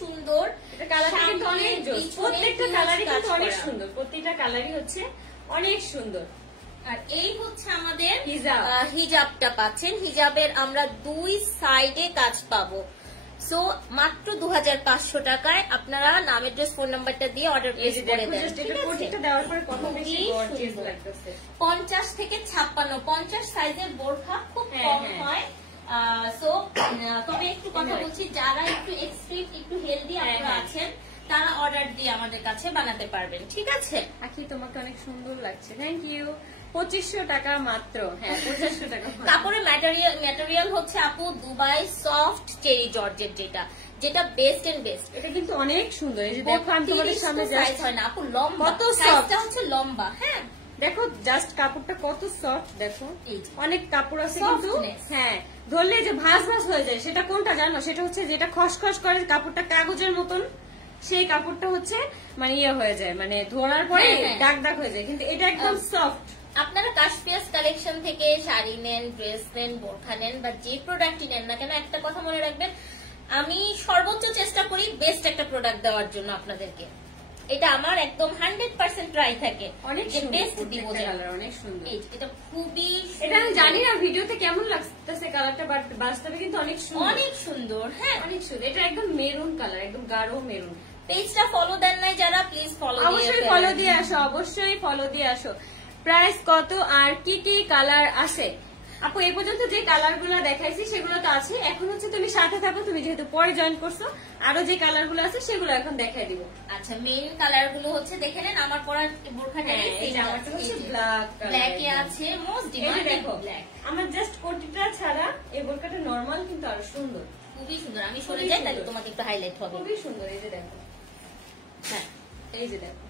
সুন্দর, এটা কালারটা কিন্তু অনেক জোস, প্রত্যেকটা কালারই কিন্তু অনেক সুন্দর, প্রত্যেকটা কালারই হচ্ছে অনেক সুন্দর। আর এই হচ্ছে আমাদের হিজাব, হিজাবটা পাচ্ছেন। হিজাবের আমরা দুই সাইডে কাজ পাবো। সো মাত্র 2500 টাকায় আপনারা নাম এড্রেস ফোন নাম্বারটা দিয়ে অর্ডার প্লেস করে দেন। এটা কোটিটা দেওয়ার পরে কত বেশি গর্জিয়াস লাগতেছে। 50 থেকে 56, 50 সাইজের বোরখা খুব কম হয়। সো তবে একটু কথা বলছি, যারা একটু এক্সট্রিম একটু হেলদি আপনারা আছেন তারা অর্ডার দিয়ে আমাদের কাছে বানাতে পারবেন, ঠিক আছে? আখি তোমাকে অনেক সুন্দর লাগছে, থ্যাংক ইউ। 2500 টাকা মাত্র। হ্যাঁ 2500 টাকা। কাপড়ের ম্যাটেরিয়াল হচ্ছে আপু দুবাই সফট চেরি জর্জেট, যেটা বেস্ট এন্ড বেস্ট। এটা কিন্তু অনেক সুন্দর। এই যে দেখো আমি তোমাদের সামনে জাস্ট হয় না আপু, লম্বা কত সফট, এটা হচ্ছে লম্বা। হ্যাঁ দেখো জাস্ট কাপড়টা কত সফট, দেখো অনেক কাপড় আছে কিন্তু হ্যাঁ ধরলে যে ভাঁজ ভাঁজ হয়ে যায়, সেটা কোনটা জানো? সেটা হচ্ছে যেটা খসখস করে কাপড়টা কাগজের মতন, সেই কাপড়টা হচ্ছে মানে ইয়ে হয়ে যায়, মানে ধরার পরে দাগ দাগ হয়ে যায়, কিন্তু এটা একদম সফট। আপনারা কাশপিয়াস কালেকশন থেকে শাড়ি নেন, ড্রেস নেন, বোরখা নেন বা যে প্রোডাক্টই নেন না কেন, একটা কথা মনে রাখবেন, আমি সর্বোচ্চ চেষ্টা করি বেস্ট একটা প্রোডাক্ট দেওয়ার জন্য আপনাদেরকে। এটা আমার একদম 100% ট্রাই থাকে অনেক বেস্ট দিব। অনেক সুন্দর, এটা খুবই, এটা আমি জানি না ভিডিওতে কেমন লাগতেছে কালারটা, বাট বাস্তবে কিন্তু অনেক সুন্দর, অনেক সুন্দর। হ্যাঁ অনেক সুন্দর। এটা একদম মেরুন কালার, একদম গাঢ় মেরুন। পেজটা ফলো দেন নাই যারা, প্লিজ ফলো দিয়ে অবশ্যই ফলো দিয়ে আসো, অবশ্যই ফলো দিয়ে আসো। প্রাইস কত আর কি কি কালার আছে আপু? এই পর্যন্ত যে কালার গুলো দেখাইছি সেগুলো তো আছে, এখন হচ্ছে তুমি সাথে থাকো, তুমি যেহেতু পরে জয়েন করছো, আরো যে কালার গুলো আছে সেগুলো এখন দেখাই দিব। আচ্ছা মেইন কালার গুলো হচ্ছে দেখে নেন। আমার পরা বোরখাটা ব্ল্যাক এ আছে, মোস্ট ডিমান্ডেড ব্ল্যাক। আমার জাস্ট কোটিটা ছাড়া এই বোরখাটা নরমাল কিন্তু আরো সুন্দর, খুবই সুন্দর। আমি সরে যাই তাহলে তোমাকে একটু হাইলাইট হবে। খুবই সুন্দর। এই যে দেখো, হ্যাঁ এই যে দেখো,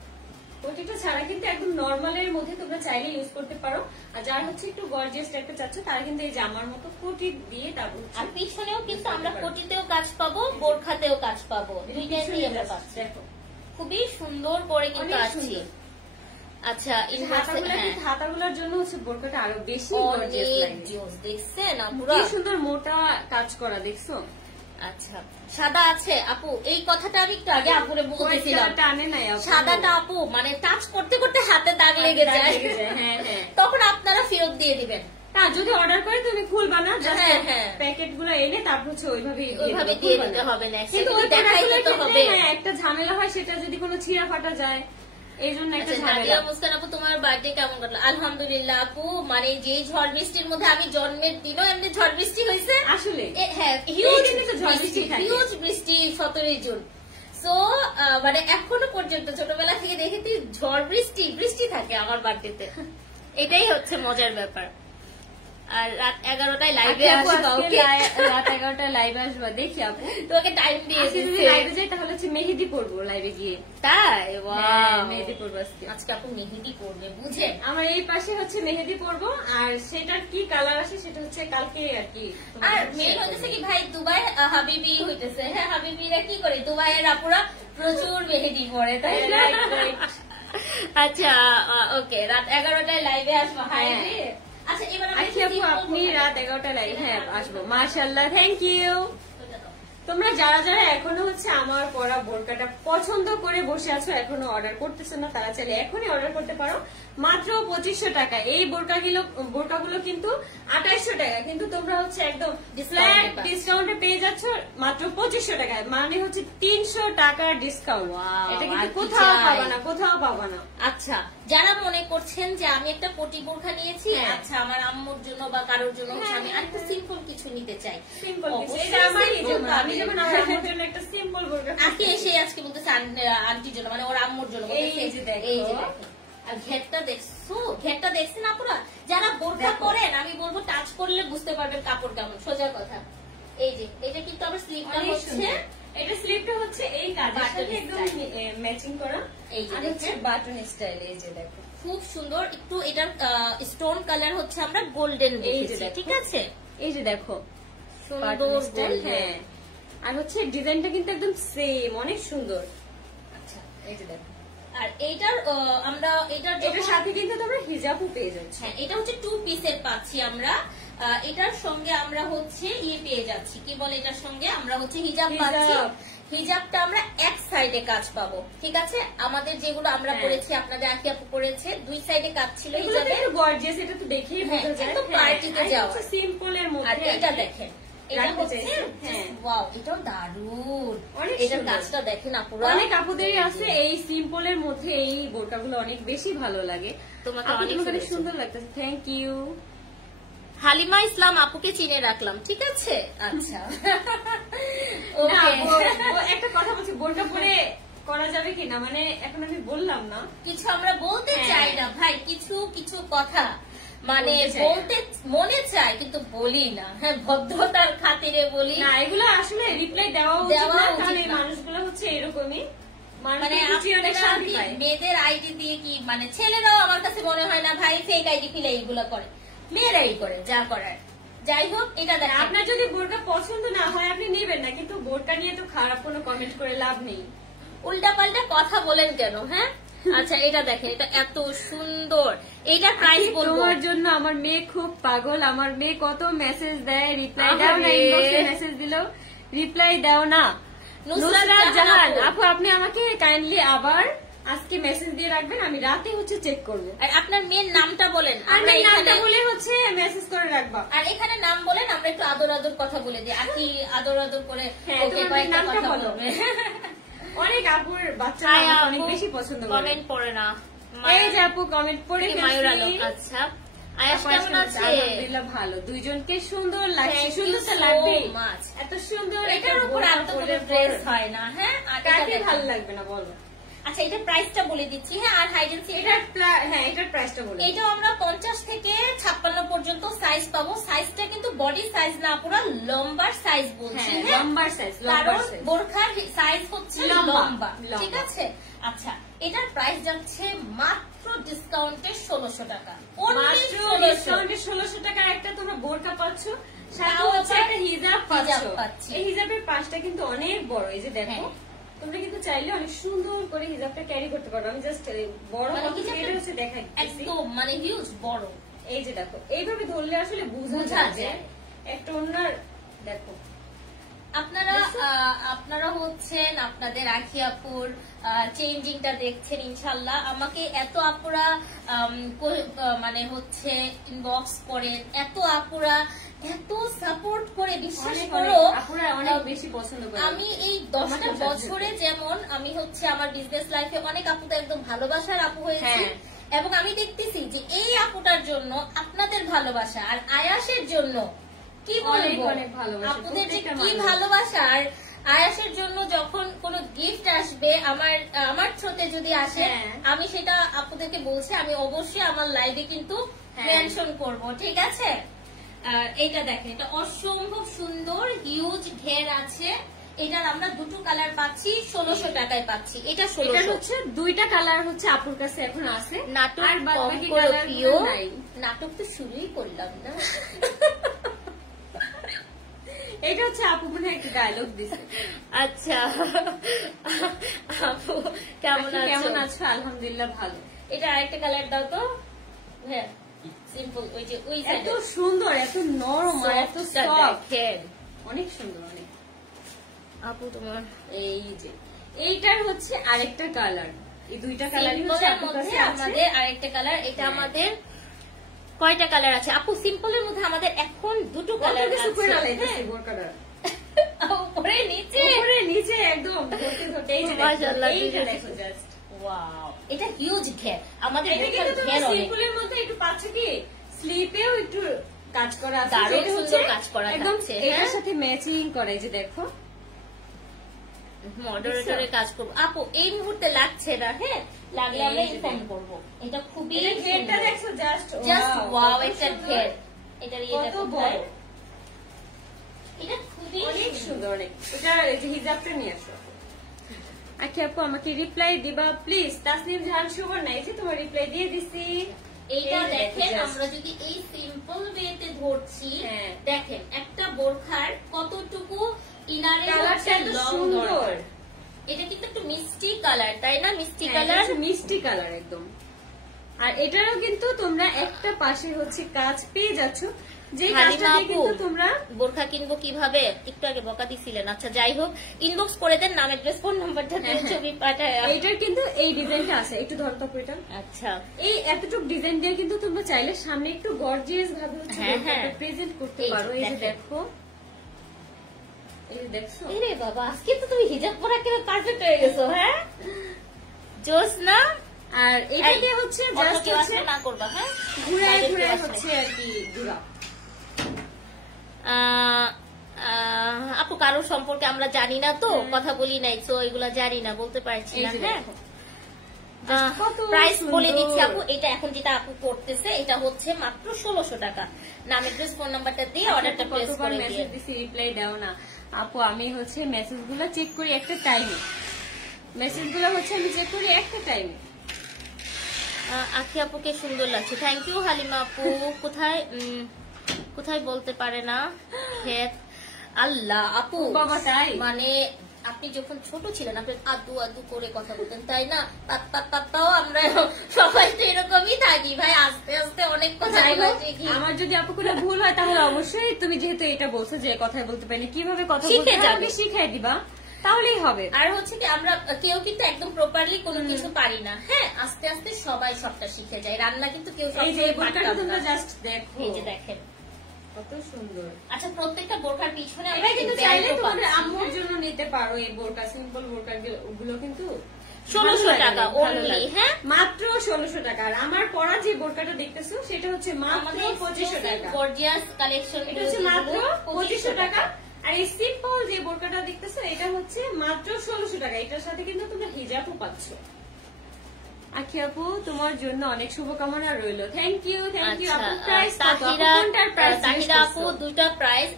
কোটিটা ছাড়া কিন্তু একদম নরমালের মধ্যে তোমরা চাইলে ইউজ করতে পারো। আর যারা হচ্ছে একটু গর্জিয়াস টাইপের চাচ্ছ তারা কিন্তু এই জামার মতো কোটি দিয়ে তারপর আর পিছনেও কিন্তু আমরা কোটিতেও কাজ পাবো, বোরখাতেও কাজ পাবো, দুইটাতেই আমরা পাচ্ছি। দেখো খুবই সুন্দর করে কিন্তু আছে। আচ্ছা এই হাতাগুলোর জন্য হচ্ছে বোরখাটা আরো বেশি গর্জিয়াস লাগে। দেখছেন পুরো সুন্দর মোটা কাজ করা, দেখছো? আচ্ছা সাদা আছে আপু, এই কথাটা আমি একটু আগে আপুরে বলতেছিলাম, সাদাটা আপু মানে টাচ করতে করতে হাতে দাগ লেগে যায়, তখন আপনারা ফেরত দিয়ে দিবেন। না যদি অর্ডার করে তুমি খুলবা না, জাস্ট প্যাকেট গুলো এনে তারপর হচ্ছে ওইভাবে দিয়ে দিতে হবে না, কিন্তু দেখাই দিতে হবে। একটা ঝামেলা হয় সেটা যদি কোনো ছিঁড়া ফাটা যায়, এই জন্য একটা ঝামেলা। মুস্কান আপু তোমার বার্থডে কেমন কাটলো? আলহামদুলিল্লাহ আপু, মানে যে ঝড় বৃষ্টির মধ্যে, আমি জন্মের দিনও এমনি ঝড় বৃষ্টি হয়েছে আসলে। হ্যাঁ হিউজ বৃষ্টি 17 জুন। সো মানে এখনো পর্যন্ত ছোটবেলা থেকে দেখেছি ঝড় বৃষ্টি থাকে আমার বার্থডেতে, এটাই হচ্ছে মজার ব্যাপার। আর রাত 11টায় লাইভে আসবা, রাত 11টায় লাইভে আসবা, দেখি আপু তোমাকে টাইম দিয়ে দিচ্ছি। লাইভে যাই তাহলে হচ্ছে মেহেদি পরবো লাইভে গিয়ে। তাই? মেহেদি পরবো আজকে আপু মেহেদি পরবে, বুঝে আমার এই পাশে হচ্ছে মেহেদি পরবো, আর সেটার কি কালার আসে সেটা হচ্ছে কালকে আর কি। আর মেন হইতেছে কি ভাই, দুবাই হাবিবি হইতেছে। হ্যাঁ হাবিবিরা কি করে, দুবাইয়ের আপুরা প্রচুর মেহেদি পরে, তাই না? আচ্ছা ওকে, রাত 11টায় লাইভে আসবো। হাই আচ্ছা এবার আপনি রাত 11টায় লাইভ, হ্যাঁ আসবো। মাশাআল্লাহ, থ্যাংক ইউ। তোমরা যারা যারা এখনো হচ্ছে আমার পরা বোরকাটা পছন্দ করে বসে আছো, এখনো অর্ডার করতেছো না, তারা চাইলে এখনই অর্ডার করতে পারো মাত্র 2500 টাকা। এই বোরকাগুলো কিন্তু 2800 টাকা, কিন্তু তোমরা হচ্ছে একদম ডিসকাউন্টে পেয়ে যাচ্ছ মাত্র 2500 টাকায়, মানে হচ্ছে 300 টাকার ডিসকাউন্ট। এটা কিন্তু কোথাও পাবা না, কোথাও পাবা না। আচ্ছা যারা মনে করছেন যে আমি একটা কোটি বোরখা নিয়েছি, আচ্ছা আমার আম্মুর জন্য বা কারোর জন্য আমি আরেকটা সিম্পল কিছু নিতে চাই, সিম্পল আজকে এসে আজকে বলতেছে আন্টির জন্য, মানে ওর আম্মুর জন্য। আর ঘেরটা দেখছো, ঘেরটা দেখছেন আপনারা যারা বোরখা পরেন, আমি বলবো টাচ করলে বুঝতে পারবেন কাপড় কেমন, সোজা কথা। এই যে এটা কিন্তু আবার স্লিপটা হচ্ছে, এটা স্লিপটা হচ্ছে এই কাজের সাথে একদম ম্যাচিং করা, এই যে হচ্ছে বাটন স্টাইল। এই যে দেখো খুব সুন্দর, একটু এটার স্টোন কালার হচ্ছে আমরা গোল্ডেন দেখেছি, ঠিক আছে? এই যে দেখো সুন্দর স্টাইল। হ্যাঁ আর হচ্ছে ডিজাইনটা কিন্তু একদম সেম, অনেক সুন্দর। আচ্ছা এই যে দেখো, আর এইটার আমরা এটার সাথে কিন্তু তোমরা হিজাবও পেয়ে যাচ্ছ। হ্যাঁ এটা হচ্ছে 2 পিসের পাচ্ছি আমরা। এটার সঙ্গে আমরা হচ্ছে ইয়ে পেয়ে যাচ্ছি, কি বলে এটার সঙ্গে আমরা হচ্ছে হিজাব পাচ্ছি। হিজাবটা আমরা এক সাইডে কাজ পাবো, ঠিক আছে? আমাদের যেগুলো আমরা পরেছি, আপনাদের আঁকি আপু পরেছে, দুই সাইডে কাজ ছিল হিজাবে। গর্জিয়াস, এটা তো দেখেই বোঝা যায় একদম পার্টিতে যাওয়া। সিম্পল এর মধ্যে। আর এটা দেখেন, এটা হচ্ছে ওয়াও, এটাও দারুণ। এটার কাজটা দেখেন আপুরা, অনেক আপুদেরই আছে এই সিম্পল এর মধ্যে এই বোরকাগুলো অনেক বেশি ভালো লাগে। তোমাকে অনেক সুন্দর লাগতেছে, থ্যাংক ইউ। হালিমা ইসলাম আপুকে চিনে রাখলাম, ঠিক আছে? আচ্ছা একটা কথা বলছি, বোরকা পরে করা যাবে কিনা, মানে এখন আমি বললাম না কিছু, আমরা বলতে চাই না ভাই, কিছু কিছু কথা মানে বলতে মনে চায় কিন্তু বলি না। হ্যাঁ, ভদ্রতার খাতিরে বলি না, এগুলো আসলে রিপ্লাই দেওয়া উচিত না, কারণ এই মানুষগুলো হচ্ছে এরকমই, মানে মেয়েদের আইডি দিয়ে কি মানে ছেলেরাও আমার কাছে মনে হয় না ভাই ফেক আইডি ফিলে এইগুলো করে, মেয়েরাই করে যা করার। যাই হোক, এটা দেখেন, আপনার যদি বোরকা পছন্দ না হয় আপনি নেবেন না, কিন্তু বোরকা নিয়ে তো খারাপ কোনো কমেন্ট করে লাভ নেই, উল্টা পাল্টা কথা বলেন কেন? হ্যাঁ, আচ্ছা এটা দেখেন, এটা এত সুন্দর। এইটা প্রাইস বলবো। তোমার জন্য আমার মেয়ে খুব পাগল, আমার মেয়ে কত মেসেজ দেয়, রিপ্লাই দাও না, ইনবক্সে মেসেজ দিলেও রিপ্লাই দাও না। নুসরাত জাহান আপু, আপনি আমাকে কাইন্ডলি আবার আজকে মেসেজ দিয়ে রাখবেন, আমি রাতে হচ্ছে চেক করবো। আর আপনার মেয়ের নামটা বলেন, আমরা নামটা বলে হচ্ছে মেসেজ করে রাখবা। আর এখানে নাম বলেন, আমরা একটু আদর আদর কথা বলে দিই, আর কি আদর আদর করে নামটা বলো। অনেক আপুর বাচ্চারা অনেক বেশি পছন্দ করে, কমেন্ট পড়ে না। এই যে আপু কমেন্ট পড়ে ফেলছি। আচ্ছা, আয়াশ কেমন আছে? আলহামদুলিল্লাহ ভালো, দুইজনকে সুন্দর লাগছে, সুন্দর তো লাগবে, এত সুন্দর। এটার উপর এত কোনো ড্রেস হয় না। হ্যাঁ, কাকে ভালো লাগবে না বলো? আচ্ছা, এটা প্রাইসটা বলে দিচ্ছি। হ্যাঁ, আর হাইড এন্ড সিক এটার প্রাইসটা বলে। এটাও আমরা 50 থেকে 56 পর্যন্ত সাইজ পাবো। সাইজটা কিন্তু বডি সাইজ না, পুরো লম্বার সাইজ বলছি। লম্বার সাইজ, কারণ বোরখার সাইজ হচ্ছে লম্বা, ঠিক আছে? আচ্ছা, এটার প্রাইস যাচ্ছে মাত্র ডিসকাউন্টে 1600 টাকা। মাত্র ডিসকাউন্টে 1600 টাকার একটা তোমরা বোরকা পাচ্ছ, সাথে হচ্ছে একটা হিজাব পাচ্ছ। এই হিজাবের পাশটা কিন্তু অনেক বড়, এই যে দেখো, তোমরা কিন্তু চাইলে অনেক সুন্দর করে হিজাবটা ক্যারি করতে পারো। আমি জাস্ট বড় এটা হচ্ছে দেখাই, একদম মানে হিউজ বড়। এই যে দেখো, এইভাবে ধরলে আসলে বোঝা যায় একটা ওনার। দেখো, আপনারা হচ্ছেন আপনাদের আখি আপুর চেঞ্জিংটা দেখছেন ইনশাল্লাহ। আমাকে এত আপুরা মানে হচ্ছে ইনবক্স করেন, এত আপুরা এত সাপোর্ট করে, বিশ্বাস করো আপুরা অনেক বেশি পছন্দ করে। আমি এই 10টা বছরে যেমন আমি হচ্ছে আমার বিজনেস লাইফে অনেক আপু তো একদম ভালোবাসার আপু হয়েছে, এবং আমি দেখতেছি যে এই আপুটার জন্য আপনাদের ভালোবাসা, আর আয়াসের জন্য কি বলবো, আপুদের যে কি ভালোবাসা। আর আয়াসের জন্য যখন কোনো গিফট আসবে আমার থ্রুতে যদি আসে, আমি সেটা আপুদেরকে বলছি, আমি অবশ্যই আমার লাইভে কিন্তু মেনশন করব, ঠিক আছে? এইটা দেখেন, এটা অসম্ভব সুন্দর, হিউজ ঘের আছে। এটার আমরা দুটো কালার পাচ্ছি, 1600 টাকায় পাচ্ছি। এটা 1600 হচ্ছে দুইটা কালার হচ্ছে আপুর কাছে এখন আছে। নাটক নাটক তো শুরুই করলাম না। এটা হচ্ছে আপু মনে একটা ডায়লগ দিছে। আচ্ছা আপু কেমন আছো? আলহামদুলিল্লাহ ভালো। এটা আরেকটা কালার দাও তো। হ্যাঁ, সিম্পল, ওই যে ওই এত সুন্দর, এত নরম, এত সফট, অনেক সুন্দর অনেক। আপু তোমার এই যে এইটার হচ্ছে আরেকটা কালার, এই দুইটা কালারই হচ্ছে আমাদের আরেকটা কালার। এটা আমাদের কয়টা কালার আছে আপু? সিম্পলের মধ্যে আমাদের এখন দুটো কালার আছে। উপরে নিচে একদম ওয়াও, এটা হিউজ ঘের আমাদের। সিম্পলের মধ্যে একটু পাচ্ছ কি স্লিপেও একটু কাজ করা আছে, দারুণ সুন্দর কাজ করা একদম এটার সাথে ম্যাচিং করে। যে দেখো মডারেটরের কাজ করবো আপু, এই মুহূর্তে লাগছে না। হ্যাঁ, লাগলে আমরা ইনফর্ম করবো। এটা খুবই ঘেরটা দেখছো, জাস্ট ওয়াও, একটা ঘের। এটা কত বড়, এটা খুবই অনেক সুন্দর। এটা হিজাবটা নিয়ে আসো। আচ্ছা আপু, আমাকে রিপ্লাই দিবা প্লিজ। তাসনিম জাহান সুবর্ণা, এই যে তোমার রিপ্লাই দিয়ে দিছি। এইটা দেখেন, আমরা যদি এই সিম্পল ওয়েতে ধরছি, দেখেন একটা বোরখার কতটুকু ইনারের সুন্দর। এটা কিন্তু একটু মিষ্টি কালার, তাই না? মিষ্টি কালার, মিষ্টি কালার একদম। আর এটারও কিন্তু তোমরা একটা পাশে হচ্ছে কাজ পেয়ে যাচ্ছ, যে কাজটা দিয়ে কিন্তু তোমরা বোরখা কিনবো কিভাবে একটু আগে বকা দিছিলেন। আচ্ছা যাই হোক, ইনবক্স করে দেন, নাম অ্যাড্রেস ফোন নাম্বারটা দিয়ে ছবি পাঠায়। এইটার কিন্তু এই ডিজাইনটা আছে, একটু ধরো তো এটা। আচ্ছা, এই এতটুকু ডিজাইন দিয়ে কিন্তু তোমরা চাইলে সামনে একটু গর্জিয়াস ভাবে প্রেজেন্ট করতে পারো। এই যে দেখো, এই যে দেখছো, আরে বাবা আজকে তো তুমি হিজাব পরা কেন পারফেক্ট হয়ে গেছো। হ্যাঁ জোস না। আর এটা দিয়ে হচ্ছে জাস্ট হচ্ছে না করবা, হ্যাঁ ঘুরায় ঘুরায় হচ্ছে আর কি ঘুরা। আপু কারো সম্পর্কে আমরা জানি না তো, কথা বলি নাই, তো এগুলা জানি না, বলতে পারছি না। হ্যাঁ প্রাইস বলে দিচ্ছি আপু, এটা এখন যেটা আপু করতেছে এটা হচ্ছে মাত্র 1600 টাকা। নাম অ্যাড্রেস ফোন নাম্বারটা দিয়ে অর্ডারটা প্লেস করে মেসেজ দিছি, রিপ্লাই দাও না আপু। আমি হচ্ছে মেসেজগুলো চেক করি একটা টাইমে, মেসেজগুলো হচ্ছে আমি চেক করি একটা টাইমে। আখি আপুকে সুন্দর লাগছে, থ্যাংক ইউ। হালিমা আপু কোথায় কোথায় বলতে পারে না। আল্লাহ আপু বাবা তাই মানে আপনি যখন ছোট ছিলেন আপনি আদু আদু করে কথা বলতেন, তাই না? তাও আমরা সবাই তো এরকমই থাকি ভাই, আস্তে আস্তে অনেক কথা। আমার যদি আপু কোনো ভুল হয় তাহলে অবশ্যই তুমি যেহেতু এটা বলছো যে কথাই বলতে পারি কিভাবে কথা শিখে যাবে, শিখাই দিবা, তাহলেই হবে। আর হচ্ছে কি আমরা কেউ কিন্তু একদম প্রপারলি কোনো কিছু পারি না। হ্যাঁ আস্তে আস্তে সবাই সবটা শিখে যায়। রান্না কিন্তু কেউ তোমরা জাস্ট দেখো, এই যে দেখেন কত সুন্দর। আচ্ছা প্রত্যেকটা বোরকার পিছনে এটা কিন্তু চাইলে তোমাদের আম্মুর জন্য নিতে পারো। এই বোরকা সিম্পল বোরকা গুলো কিন্তু 1600 টাকা অনলি। হ্যাঁ মাত্র 1600 টাকা। আর আমার পরা যে বোরকাটা দেখতেছো সেটা হচ্ছে মাত্র 2500 টাকা। গর্জিয়াস কালেকশন, এটা হচ্ছে মাত্র 2500 টাকা। আর এই সিম্পল যে বোরকাটা দেখতেছো এটা হচ্ছে মাত্র 1600 টাকা। এটার সাথে কিন্তু তোমরা হিজাবও পাচ্ছ। আখি আপু তোমার জন্য অনেক শুভকামনা রইল। থ্যাংক ইউ, থ্যাংক ইউ আপু। প্রাইস তাহিরা আপু দুইটা প্রাইস।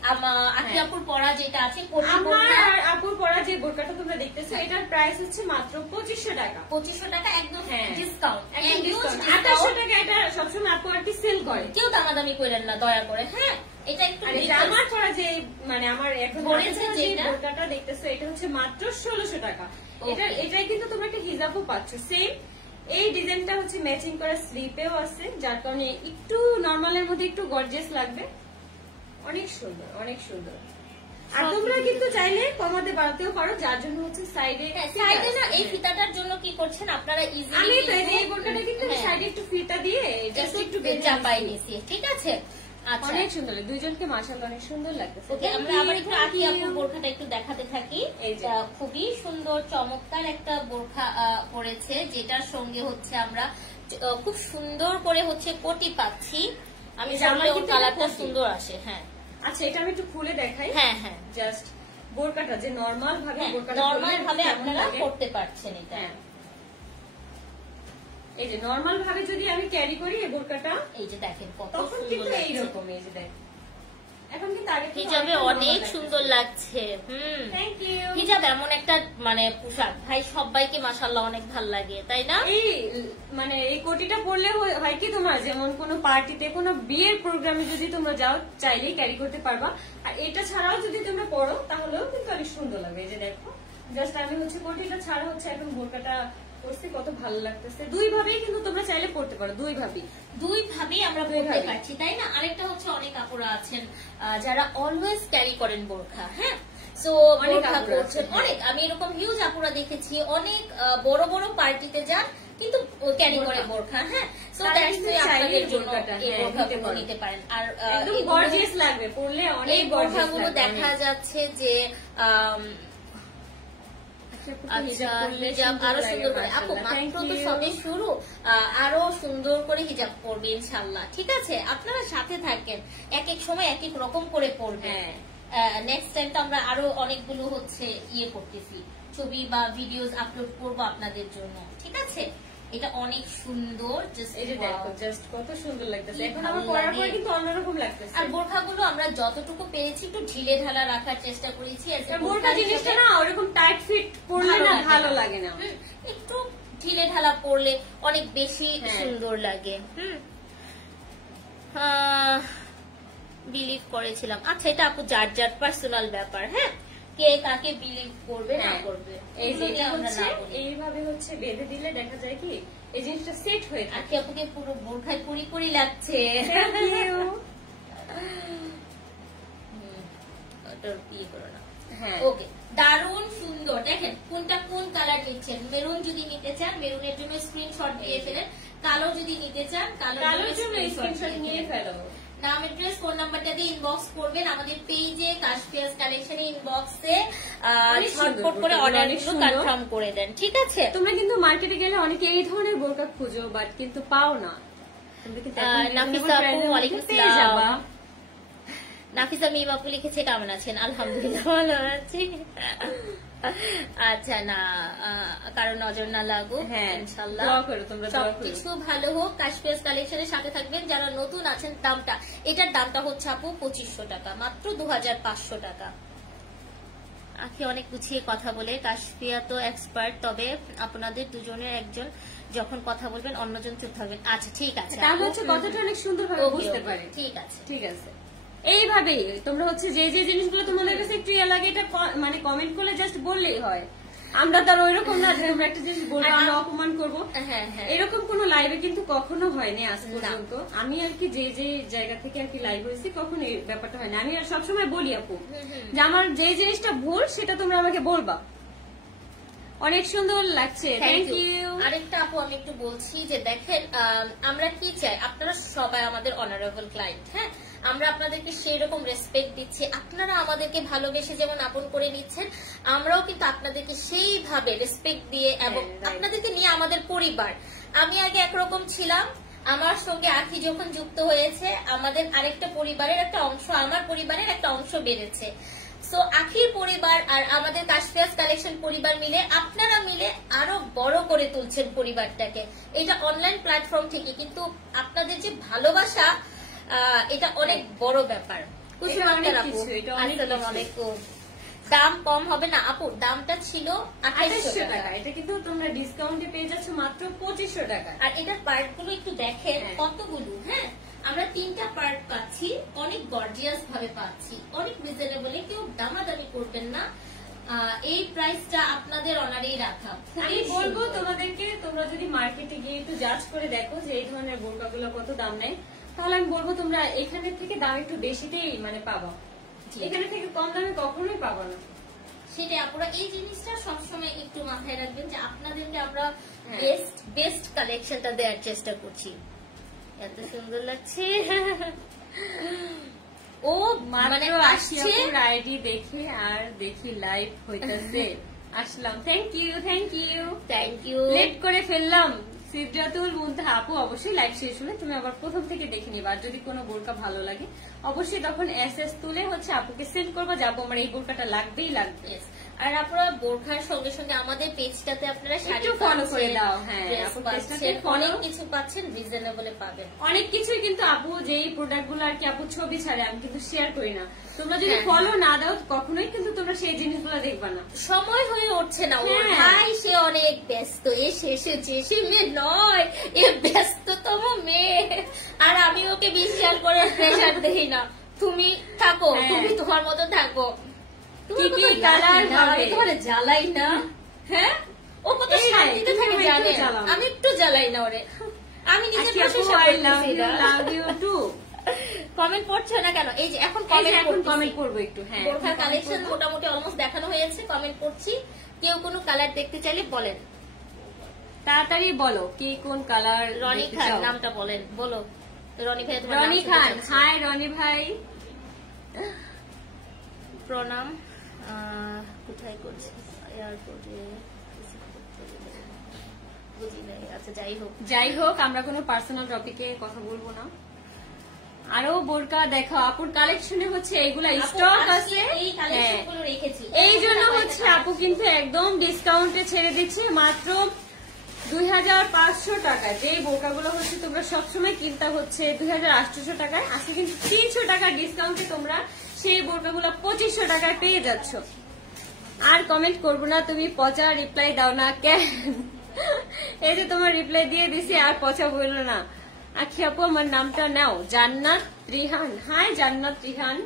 আখি আপুর পরা যেটা আছে আমার আর আপুর পরা যে বোরকাটা তোমরা দেখতেছো এটার প্রাইস হচ্ছে মাত্র 2500 টাকা। 2500 টাকা একদম ডিসকাউন্ট, একদম ডিসকাউন্ট। 2800 টাকা এটা সবসময় আপু আর কি সেল করে, কেউ দামাদামি করেন না দয়া করে। হ্যাঁ এটা একটু আমার পরা যে মানে আমার এখন যে বোরকাটা দেখতেছো এটা হচ্ছে মাত্র 1600 টাকা। এটাই কিন্তু তোমরা একটা হিজাবও পাচ্ছ সেম। এই ডিজাইনটা হচ্ছে ম্যাচিং করা স্লিপেও আছে, যার কারণে একটু নরমালের মধ্যে একটু গর্জিয়াস লাগবে। অনেক সুন্দর, অনেক সুন্দর। আর তোমরা কিন্তু চাইলে কমাতে বাড়াতেও পারো, যার জন্য হচ্ছে সাইডে না এই ফিতাটার জন্য কি করছেন আপনারা ইজিলি। আমি তো এই বোরকাটা কিন্তু সাইডে একটু ফিতা দিয়ে জাস্ট একটু চাপাই নিয়েছি, ঠিক আছে? অনেক সুন্দর, দুইজনকে মাশাআল্লাহ অনেক সুন্দর লাগতেছে। ওকে আমরা আবার একটু আখি আপুর বোরখাটা একটু দেখাতে থাকি। এটা খুবই সুন্দর চমৎকার একটা বোরখা পরেছে, যেটার সঙ্গে হচ্ছে আমরা খুব সুন্দর করে হচ্ছে কোটি পাচ্ছি। আমি জানলাম কালারটা সুন্দর আসে। হ্যাঁ আচ্ছা এটা আমি একটু খুলে দেখাই। হ্যাঁ হ্যাঁ জাস্ট বোরকাটা যে নরমাল ভাবে বোরকাটা নরমাল ভাবে আপনারা করতে পারছেন এটা। এই যে নরমাল ভাবে যদি আমি ক্যারি করি এই বোরকাটা, এই যে দেখেন কত সুন্দর কিন্তু এইরকম। এই যে দেখেন এখন কিন্তু আগে হিজাবে অনেক সুন্দর লাগছে। Thank you. হিজাব এমন একটা মানে পোশাক ভাই সবাইকে মাশাআল্লাহ অনেক ভালো লাগে, তাই না? এই মানে এই কোটিটা পরলে হয় কি তোমার যেমন কোনো পার্টিতে কোনো বিয়ের প্রোগ্রামে যদি তোমরা যাও চাইলেই ক্যারি করতে পারবা। আর এটা ছাড়াও যদি তোমরা পরো তাহলেও কিন্তু অনেক সুন্দর লাগবে। এই যে দেখো জাস্ট আমি হচ্ছে কোটিটা ছাড়া হচ্ছে এখন বোরকাটা পরতে কত ভালো লাগতেছে। দুই ভাবেই কিন্তু তোমরা চাইলে পড়তে পারো, দুই ভাবেই আমরা পড়তে পারছি, তাই না? আরেকটা হচ্ছে অনেক আপুরা আছেন যারা অলওয়েজ ক্যারি করেন বোরখা। হ্যাঁ সো বোরখা পরছেন অনেক, আমি এরকম হিউজ আপুরা দেখেছি অনেক বড় বড় পার্টিতে যান কিন্তু ক্যারি করে বোরখা। হ্যাঁ সো দ্যাটস ওয়াই আপনাদের জন্য এই বোরখাগুলো নিতে পারেন। আর একদম গর্জিয়াস লাগবে পরলে, অনেক বোরখাগুলো দেখা যাচ্ছে যে হিজাব আরো সুন্দর করে আপু মাত্র তো সবে শুরু, আরো সুন্দর করে হিজাব পরবে ইনশাল্লাহ, ঠিক আছে? আপনারা সাথে থাকেন, এক এক সময় এক এক রকম করে পরবে। নেক্সট টাইম তো আমরা আরো অনেকগুলো হচ্ছে ইয়ে করতেছি, ছবি বা ভিডিওস আপলোড করবো আপনাদের জন্য, ঠিক আছে? এটা অনেক সুন্দর, জাস্ট কত সুন্দর লাগতেছে। এখন আমার পরার পরে কিন্তু অন্যরকম লাগতেছে। আর বোরখাগুলো আমরা যতটুকু পেরেছি একটু ঢিলে ঢালা রাখার চেষ্টা করেছি। বোরখা জিনিসটা না ওরকম টাইট ফিট পরলে না ভালো লাগে না, একটু ঢিলে ঢালা পরলে অনেক বেশি সুন্দর লাগে। বিলিভ করেছিলাম। আচ্ছা এটা আপু যার যার পার্সোনাল ব্যাপার। হ্যাঁ কে কাকে বিলিভ করবে না করবে, এই যে এইভাবে হচ্ছে বেঁধে দিলে দেখা যায় কি এই জিনিসটা সেট হয়ে থাকে। আপুকে পুরো বোরখায় পুরি লাগছে। ওকে, দারুণ সুন্দর। দেখেন কোনটা কোন কালার নিচ্ছেন। মেরুন যদি নিতে চান মেরুনের জন্য স্ক্রিনশট দিয়ে ফেলেন, কালো যদি নিতে চান কালোর জন্য স্ক্রিনশট নিয়ে ফেলেন। নাম, অ্যাড্রেস, ফোন নাম্বারটা দিয়ে ইনবক্স করবেন আমাদের পেজে কাশফিয়াস কালেকশনে, ইনবক্সে ঝটপট করে অর্ডারগুলো কনফার্ম করে দেন, ঠিক আছে? তোমরা কিন্তু মার্কেটে গেলে অনেকে এই ধরনের বোরকা খুঁজো, বাট কিন্তু পাও না। নাফিসা আপু ওয়ালাইকুম আসসালাম। নাফিসা মিম আপু লিখেছে কেমন আছেন? আলহামদুলিল্লাহ ভালো আছি। আচ্ছা, না কারো নজর না লাগুক, ইনশাআল্লাহ সবকিছু ভালো হোক। কাশফিয়াস কালেকশনের সাথে থাকবেন। যারা নতুন আছেন, দামটা, এটার দামটা হচ্ছে আপু 2500 টাকা, মাত্র 2500 টাকা। আখি অনেক গুছিয়ে কথা বলে, কাশফিয়া তো এক্সপার্ট, তবে আপনাদের দুজনের একজন যখন কথা বলবেন অন্যজন চুপ থাকবেন। আচ্ছা ঠিক আছে, তাহলে হচ্ছে কথাটা অনেক সুন্দরভাবে বুঝতে পারে। ঠিক আছে, ঠিক আছে। এইভাবেই তোমরা হচ্ছে যে যে জিনিসগুলো তোমাদের কাছে একটু ইয়ে লাগে, এটা মানে কমেন্ট করলে জাস্ট বললেই হয়। আমরা তার ওইরকম না যে তোমরা একটা জিনিস বলবো আমরা অপমান করবো, এরকম কোন লাইভে কিন্তু কখনো হয়নি আজ পর্যন্ত। আমি আর কি যে যে জায়গা থেকে আর কি লাইভ হয়েছি কখনো এই ব্যাপারটা হয়নি। আমি আর সবসময় বলি আপু যে আমার যে জিনিসটা ভুল সেটা তোমরা আমাকে বলবা। অনেক সুন্দর লাগছে, থ্যাংক ইউ। আরেকটা আপু আমি একটু বলছি যে দেখেন, আমরা কি চাই, আপনারা সবাই আমাদের অনারেবল ক্লায়েন্ট, হ্যাঁ, আমরা আপনাদেরকে সেই রকম রেসপেক্ট দিচ্ছি। আপনারা আমাদেরকে ভালোবেসে যেমন আপন করে নিচ্ছেন, আমরাও কিন্তু আপনাদেরকে সেইভাবে রেসপেক্ট দিয়ে এবং আপনাদেরকে নিয়ে আমাদের পরিবার। আমি আগে একরকম ছিলাম, আমার সঙ্গে আখি যখন যুক্ত হয়েছে আমাদের আরেকটা পরিবারের একটা অংশ, আমার পরিবারের একটা অংশ বেড়েছে। সো আখির পরিবার আর আমাদের কাশফিয়াস কালেকশন পরিবার মিলে আপনারা মিলে আরো বড় করে তুলছেন পরিবারটাকে। এটা অনলাইন প্ল্যাটফর্ম থেকে, কিন্তু আপনাদের যে ভালোবাসা এটা অনেক বড় ব্যাপার। দাম কম হবে না আপু? দামটা ছিল 2800 টাকা, এটা কিন্তু তোমরা ডিসকাউন্টে পেয়ে যাচ্ছ মাত্র 2500 টাকা। আর এটার পার্ট গুলো একটু দেখেন কতগুলো। হ্যাঁ, আমরা 3টা পার্ট পাচ্ছি, অনেক গর্জিয়াস ভাবে পাচ্ছি, অনেক রিজনেবল। কেউ দামাদামি করবেন না, এই প্রাইসটা আপনাদের অনারেই রাখা। আমি বলবো তোমাদেরকে, তোমরা যদি মার্কেটে গিয়ে একটু জাজ করে দেখো যে এই ধরনের বোরকাগুলো কত দাম নেয়, তাহলে আমি বলবো তোমরা এখানে থেকে দাম একটু বেশিতেই মানে পাবা, এখানে থেকে কম দামে কখনোই পাবা না। সেটাই আপনারা এই জিনিসটা সবসময় একটু মাথায় রাখবেন যে আপনাদেরকে আমরা বেস্ট কালেকশনটা দেওয়ার চেষ্টা করছি। এত সুন্দর লাগছে। ও মানে আসছে আইডি দেখে আর দেখি লাইভ হইতেছে, আসলাম। Thank you, thank you, thank you. Late করে ফেললাম। সিদ্রাতুল মুনতাহা আপু, অবশ্যই লাইভ শেষ হলে তুমি আবার প্রথম থেকে দেখে নিবা। আর যদি কোনো বোরকা ভালো লাগে অবশ্যই তখন এসএস তুলে হচ্ছে আপুকে সেন্ড করবা, যাবো আমার এই বোরকাটা লাগবেই লাগবে। আর আপনারা বোরখার সঙ্গে সঙ্গে আমাদের পেজটাতে আপনারা শাড়ি ফলো করে দাও। হ্যাঁ, অনেক কিছু পাচ্ছেন, রিজনেবলে পাবেন অনেক কিছুই। কিন্তু আপু যেই প্রোডাক্ট গুলো আর কি আপু ছবি ছাড়ে, আমি কিন্তু শেয়ার করি না। তোমরা যদি ফলো না দাও কখনোই কিন্তু তোমরা সেই জিনিসগুলো দেখবা না। সময় হয়ে উঠছে না। ওর ভাই সে অনেক ব্যস্ত, এসেছে, সে মেয়ে নয়, এ ব্যস্ততম মেয়ে। আর আমি ওকে বিশ্বাস করে প্রেশার দেই না। তুমি থাকো, তুমি তোমার মতো থাকো, জ্বালাই না। হ্যাঁ, ও কত শান্তিতে থাকে জানে, আমি একটু জ্বালাই না ওরে। আমি নিজের কমেন্ট পড়ছে না কেন? এই যে এখন কমেন্ট করবো একটু। হ্যাঁ, বোরখার কালেকশন মোটামুটি অলমোস্ট দেখানো হয়েছে। কমেন্ট করছি, কেউ কোনো কালার দেখতে চাইলে বলেন, তাড়াতাড়ি বলো কে কোন কালার। রনি খান নামটা বলেন, বলো রনি ভাই। রনি খান, হাই রনি ভাই, প্রণাম। কোথায় করছে? এয়ারপোর্টে। আচ্ছা, যাই হোক আমরা কোনো পার্সোনাল টপিকে কথা বলবো না। আরো বোরকা দেখো আপুর কালেকশনে হচ্ছে এইগুলা স্টক আছে, এই জন্য হচ্ছে আপু কিন্তু একদম ডিসকাউন্টে ছেড়ে দিচ্ছে মাত্র 2500 টাকা। যে বোরকাগুলো হচ্ছে তোমরা সবসময় কিনতে হচ্ছে 2800 টাকায়, আজকে কিন্তু 300 টাকা ডিসকাউন্টে তোমরা সেই বোরকাগুলো 2500 টাকায় পেয়ে যাচ্ছ। আর কমেন্ট করবো না, তুমি পচা রিপ্লাই দাও না কেন? এই যে তোমার রিপ্লাই দিয়ে দিছি, আর পচা বললো না। আখি আপু আমার নামটা নাও, জান্নাত রিহান। হাই জান্নাত রিহান।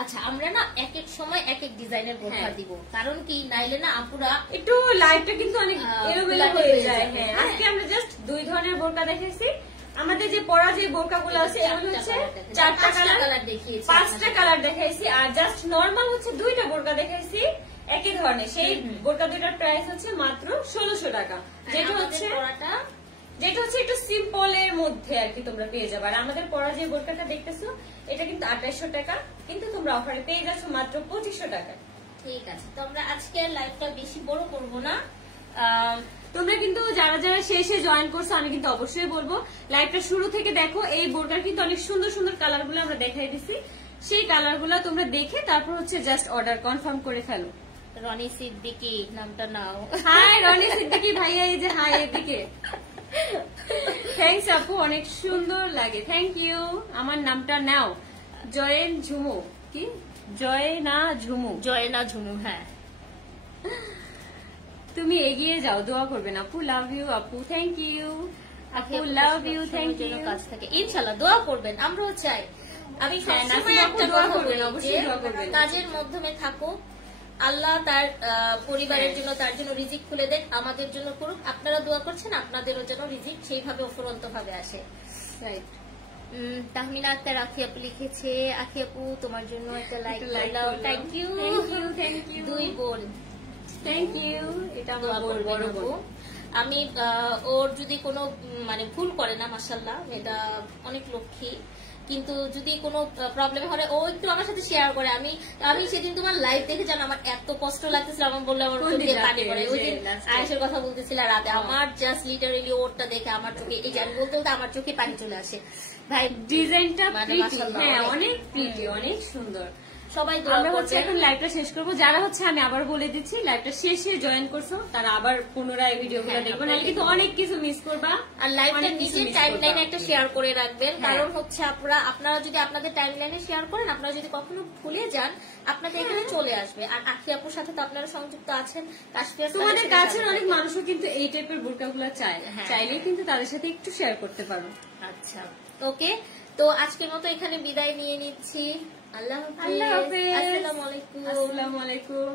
আচ্ছা, আমরা না এক এক সময় এক এক ডিজাইনের বোরকা দিব, কারণ কি নাইলে না আপুরা একটু লাইভটা কিন্তু অনেক এলোমেলো হয়ে যায়। হ্যাঁ, আজকে আমরা জাস্ট 2 ধরনের বোরকা দেখেছি, আমাদের যে পরা যে বোরকাগুলো আছে এগুলো হচ্ছে 4টা কালার দেখিয়েছি, 5টা কালার দেখাইছি, আর জাস্ট নরমাল হচ্ছে 2টা বোরকা দেখাইছি একই ধরনের। সেই বোরকা দুইটার প্রাইস হচ্ছে মাত্র 1600 টাকা, যেটা হচ্ছে একটু সিম্পল এর মধ্যে আর কি তোমরা পেয়ে যাবে। আর আমাদের পরা যে বোরকাটা দেখতেছো এটা কিন্তু 2800 টাকা, কিন্তু তোমরা অফারে পেয়ে যাচ্ছ মাত্র 2500 টাকা। ঠিক আছে, তো আমরা আজকে লাইভটা বেশি বড় করব না। তোমরা কিন্তু যারা যারা শেষে জয়েন করছো আমি কিন্তু অবশ্যই বলবো লাইভটা শুরু থেকে দেখো। এই বোরকার কিন্তু অনেক সুন্দর সুন্দর কালার গুলো আমরা দেখাই দিচ্ছি, সেই কালার গুলো তোমরা দেখে তারপর হচ্ছে জাস্ট অর্ডার কনফার্ম করে ফেলো। রনি সিদ্দিকী নামটা নাও। হাই রনি সিদ্দিকী ভাইয়া, এই যে হাই এদিকে। থ্যাংকস আপু, অনেক সুন্দর লাগে, থ্যাংক ইউ। আমার নামটা নাও, জয়েন ঝুমু, কি জয়না ঝুমু, হ্যাঁ। তুমি এগিয়ে যাও, দোয়া করবেন আপু, লাভ ইউ আপু, থ্যাংক ইউ আপু, লাভ ইউ, থ্যাংক ইউ। কাছ থেকে ইনশাআল্লাহ দোয়া করবেন, আমরাও চাই। আমি সবসময় একটা দোয়া কথা করবেন, বলি, অবশ্যই দোয়া করবেন। কাজের মাধ্যমে থাকো, আল্লাহ তার পরিবারের জন্য তার জন্য রিজিক খুলে দেখ, আমাদের জন্য করুক। আপনারা দোয়া করছেন, আপনাদেরও যেন রিজিক সেইভাবে অফুরন্ত ভাবে আসে। রাইট। তাহমিনা আক্তার আখি আপু লিখেছে, আখি আপু তোমার জন্য একটা লাইক করলাম, থ্যাংক ইউ। 2 বোন, থ্যাংক ইউ। এটা আমার বড় বোন। আমি ওর যদি কোনো মানে ভুল করে না, মাশাআল্লাহ এটা অনেক লক্ষ্মী, কিন্তু যদি কোনো প্রবলেম হয় ও একটু আমার সাথে শেয়ার করে। আমি সেদিন তোমার লাইভ দেখে জানো আমার এত কষ্ট লাগতেছিল, আমার বললে আমার চোখ দিয়ে পানি পড়ে। ওই দিন আয়েশের কথা বলতেছিল রাতে, আমার জাস্ট লিটারেলি ওরটা দেখে আমার চোখে, এই যে আমি বলতে বলতে আমার চোখে পানি চলে আসে। ভাই ডিজাইনটা অনেক প্রিটি, অনেক সুন্দর। সবাই আমরা হচ্ছে এখন লাইভটা শেষ করবো। যারা হচ্ছে আমি আবার বলে দিচ্ছি লাইভটা শেষে জয়েন করছো তারা আবার পুনরায় ভিডিওগুলো দেখবো, নাহলে কিন্তু অনেক কিছু মিস করবা। আর লাইভটা নিজের টাইমলাইনে একটা শেয়ার করে রাখবেন, কারণ হচ্ছে আপনারা যদি আপনাদের টাইমলাইনে শেয়ার করেন, আপনারা যদি কখনো ভুলে যান আপনাদের এখানে চলে আসবে। আর আখি আপুর সাথে তো আপনারা সংযুক্ত আছেন, তোমাদের কাছের অনেক মানুষও কিন্তু এই টাইপের বোরকাগুলো চায়, চাইলেই কিন্তু তাদের সাথে একটু শেয়ার করতে পারো। আচ্ছা ওকে, তো আজকের মতো এখানে বিদায় নিয়ে নিচ্ছি। আল্লাহ হাফেজ, আসসালামু আলাইকুম।